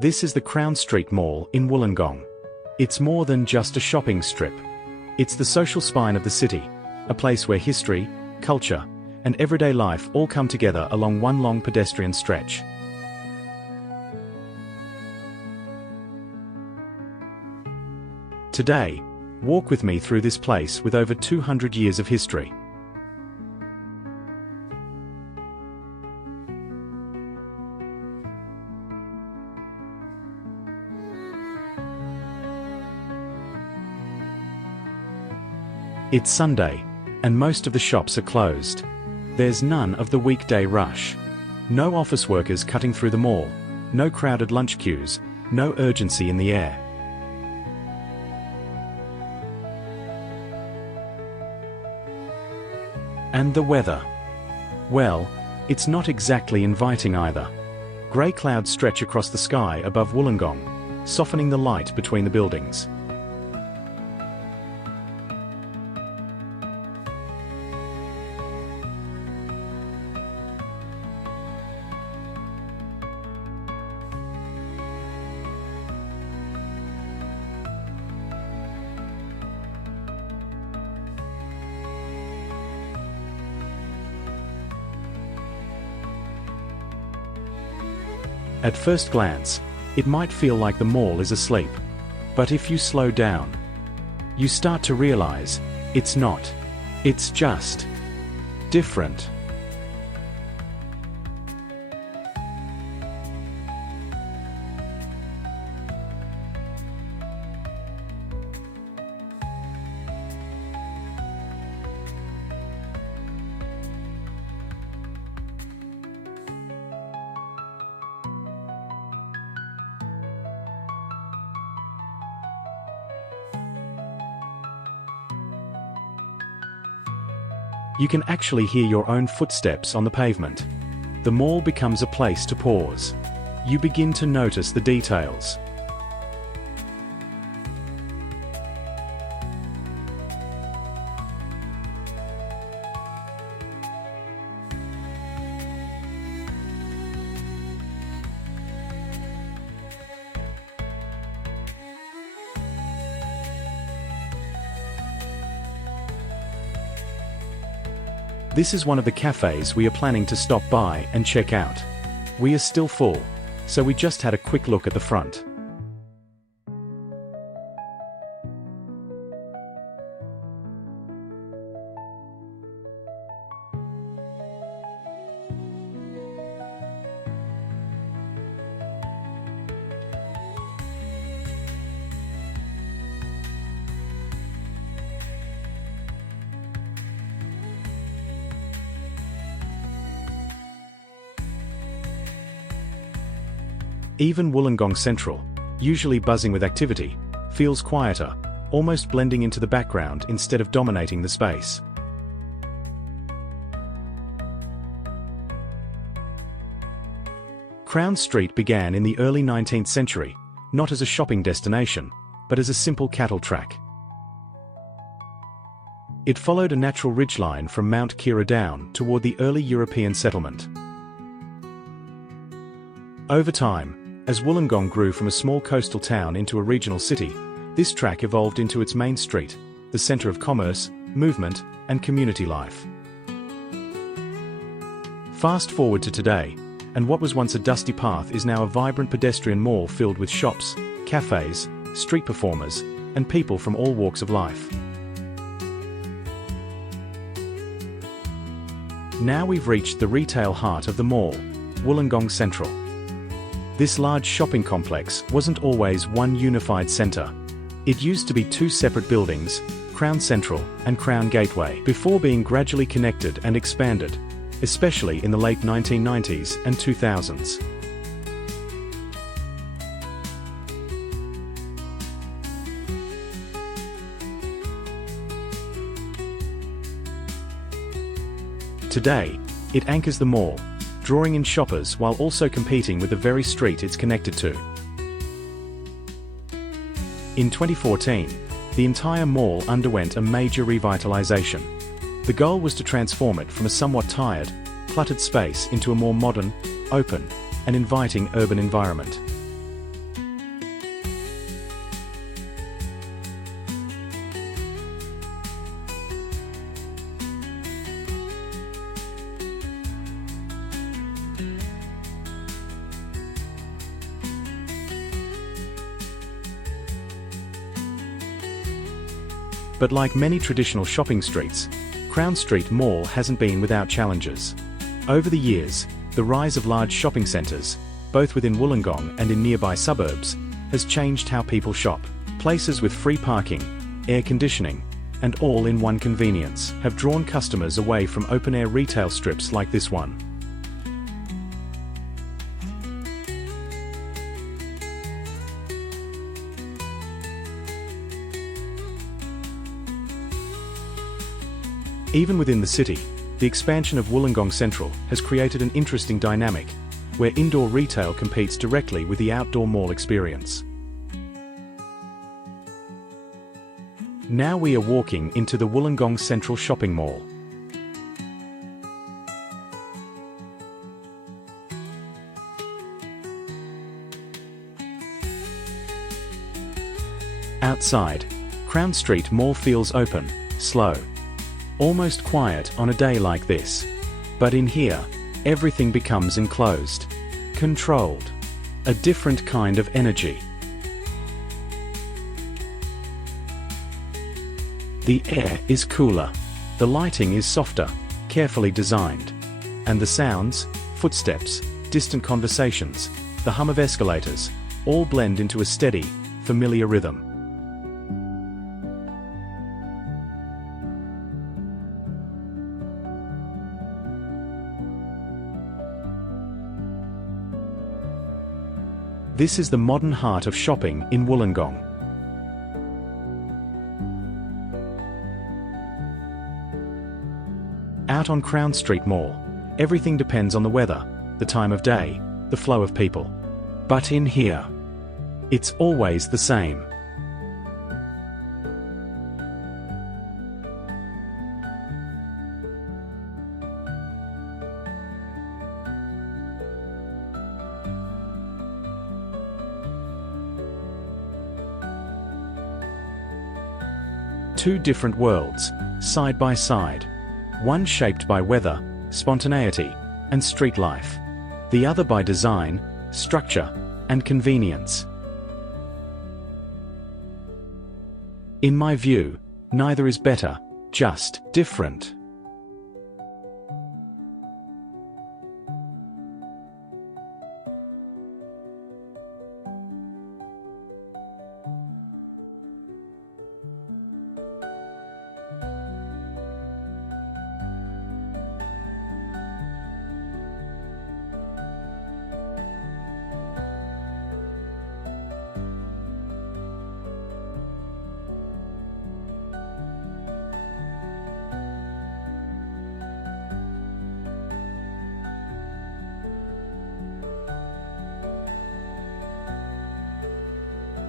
This is the Crown Street Mall in Wollongong. It's more than just a shopping strip. It's the social spine of the city, a place where history, culture, and everyday life all come together along one long pedestrian stretch. Today, walk with me through this place with over 200 years of history. It's Sunday, and most of the shops are closed. There's none of the weekday rush. No office workers cutting through the mall, no crowded lunch queues, no urgency in the air. And the weather? Well, it's not exactly inviting either. Grey clouds stretch across the sky above Wollongong, softening the light between the buildings. At first glance, it might feel like the mall is asleep. But if you slow down, you start to realize, it's not. It's just different. You can actually hear your own footsteps on the pavement. The mall becomes a place to pause. You begin to notice the details. This is one of the cafes we are planning to stop by and check out. We are still full, so we just had a quick look at the front. Even Wollongong Central, usually buzzing with activity, feels quieter, almost blending into the background instead of dominating the space. Crown Street began in the early 19th century, not as a shopping destination, but as a simple cattle track. It followed a natural ridgeline from Mount Kira down toward the early European settlement. Over time, as Wollongong grew from a small coastal town into a regional city, this track evolved into its main street, the center of commerce, movement, and community life. Fast forward to today, and what was once a dusty path is now a vibrant pedestrian mall filled with shops, cafes, street performers, and people from all walks of life. Now we've reached the retail heart of the mall, Wollongong Central. This large shopping complex wasn't always one unified center. It used to be two separate buildings, Crown Central and Crown Gateway, before being gradually connected and expanded, especially in the late 1990s and 2000s. Today, it anchors the mall, drawing in shoppers while also competing with the very street it's connected to. In 2014, the entire mall underwent a major revitalization. The goal was to transform it from a somewhat tired, cluttered space into a more modern, open, and inviting urban environment. But like many traditional shopping streets, Crown Street Mall hasn't been without challenges. Over the years, the rise of large shopping centres, both within Wollongong and in nearby suburbs, has changed how people shop. Places with free parking, air conditioning, and all-in-one convenience have drawn customers away from open-air retail strips like this one. Even within the city, the expansion of Wollongong Central has created an interesting dynamic, where indoor retail competes directly with the outdoor mall experience. Now we are walking into the Wollongong Central shopping mall. Outside, Crown Street Mall feels open, slow, almost quiet on a day like this. But in here, everything becomes enclosed, controlled, a different kind of energy. The air is cooler, the lighting is softer, carefully designed, and the sounds, footsteps, distant conversations, the hum of escalators, all blend into a steady, familiar rhythm. This is the modern heart of shopping in Wollongong. Out on Crown Street Mall, everything depends on the weather, the time of day, the flow of people. But in here, it's always the same. Two different worlds, side by side. One shaped by weather, spontaneity, and street life. The other by design, structure, and convenience. In my view, neither is better, just different.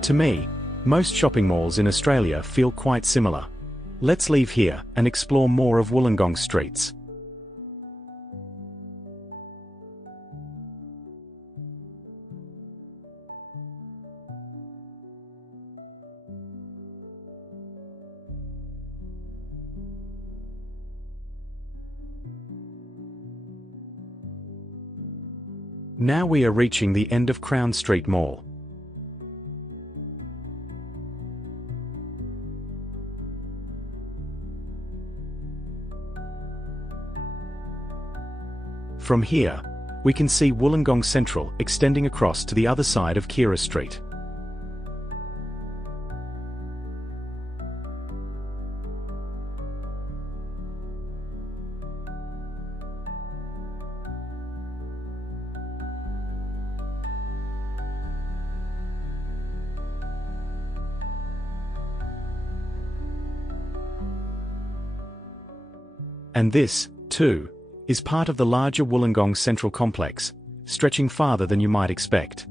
To me, most shopping malls in Australia feel quite similar. Let's leave here and explore more of Wollongong streets. Now we are reaching the end of Crown Street Mall. From here, we can see Wollongong Central extending across to the other side of Kira Street. And this, too, is part of the larger Wollongong Central complex, stretching farther than you might expect.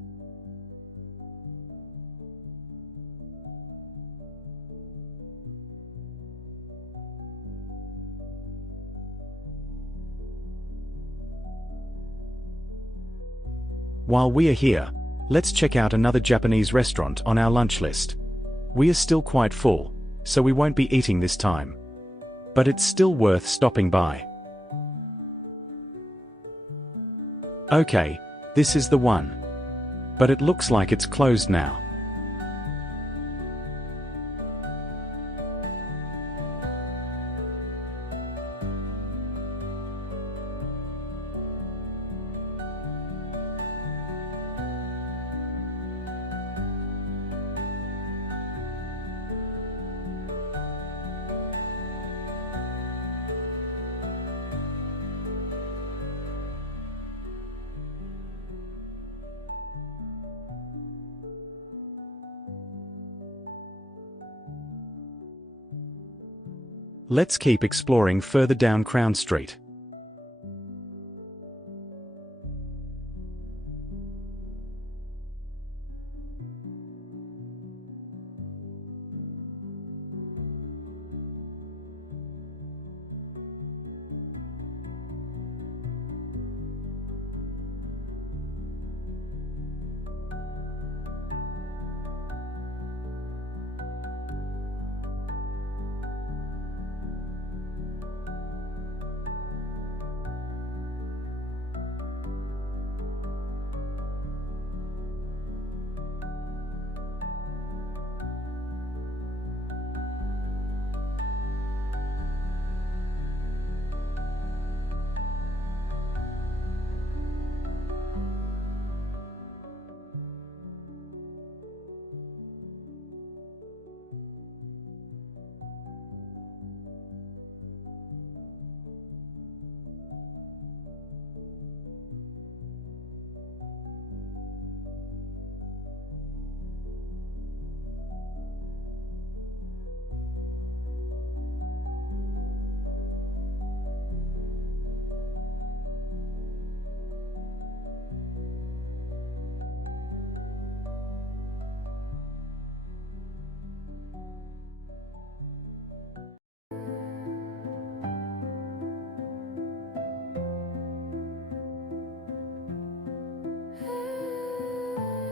While we are here, let's check out another Japanese restaurant on our lunch list. We are still quite full, so we won't be eating this time. But it's still worth stopping by. Okay, this is the one. But it looks like it's closed now. Let's keep exploring further down Crown Street.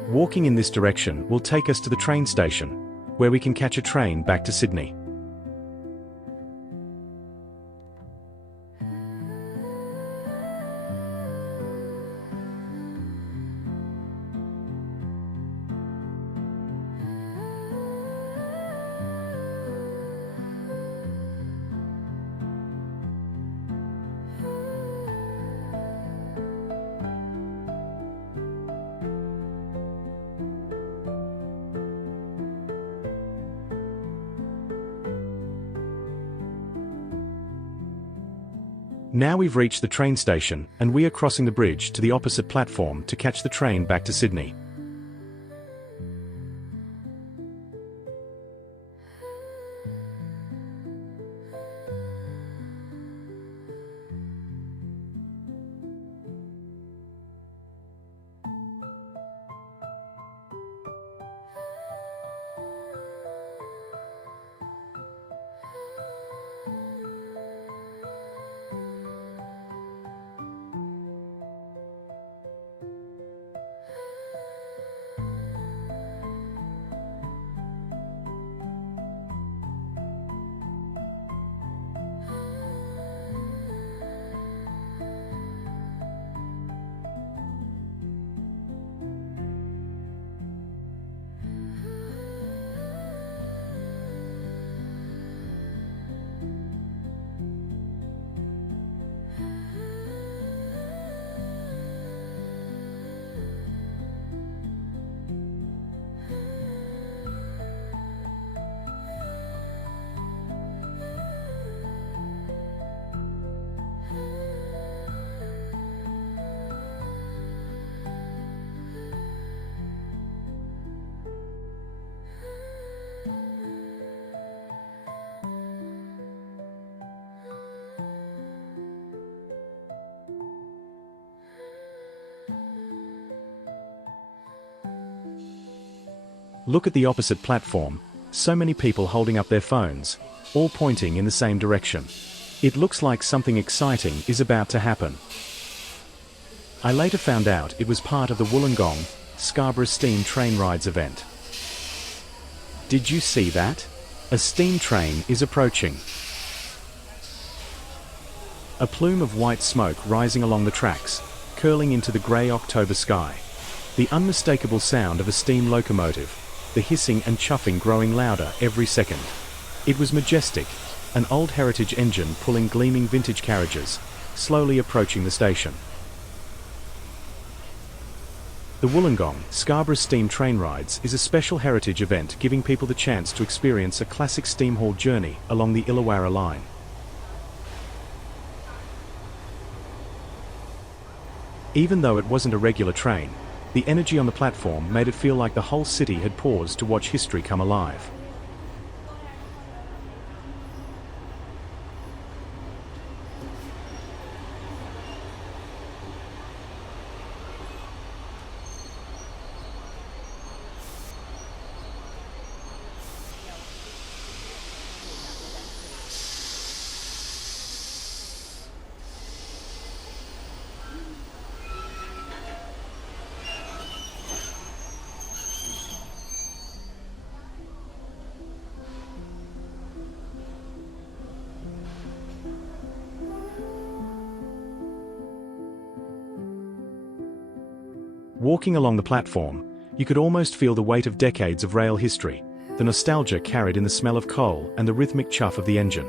Walking in this direction will take us to the train station, where we can catch a train back to Sydney. Now we've reached the train station and we are crossing the bridge to the opposite platform to catch the train back to Sydney. Look at the opposite platform, so many people holding up their phones, all pointing in the same direction. It looks like something exciting is about to happen. I later found out it was part of the Wollongong, Scarborough steam train rides event. Did you see that? A steam train is approaching. A plume of white smoke rising along the tracks, curling into the grey October sky. The unmistakable sound of a steam locomotive, the hissing and chuffing growing louder every second. It was majestic, an old heritage engine pulling gleaming vintage carriages, slowly approaching the station. The Wollongong, Scarborough Steam Train Rides is a special heritage event giving people the chance to experience a classic steam-hauled journey along the Illawarra line. Even though it wasn't a regular train, the energy on the platform made it feel like the whole city had paused to watch history come alive. Walking along the platform, you could almost feel the weight of decades of rail history, the nostalgia carried in the smell of coal and the rhythmic chuff of the engine.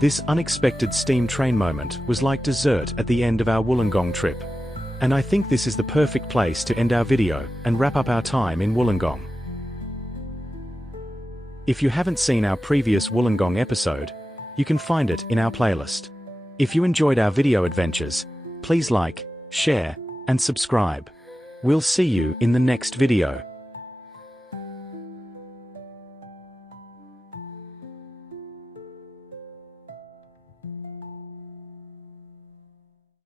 This unexpected steam train moment was like dessert at the end of our Wollongong trip. And I think this is the perfect place to end our video and wrap up our time in Wollongong. If you haven't seen our previous Wollongong episode, you can find it in our playlist. If you enjoyed our video adventures, please like, share, and subscribe. We'll see you in the next video.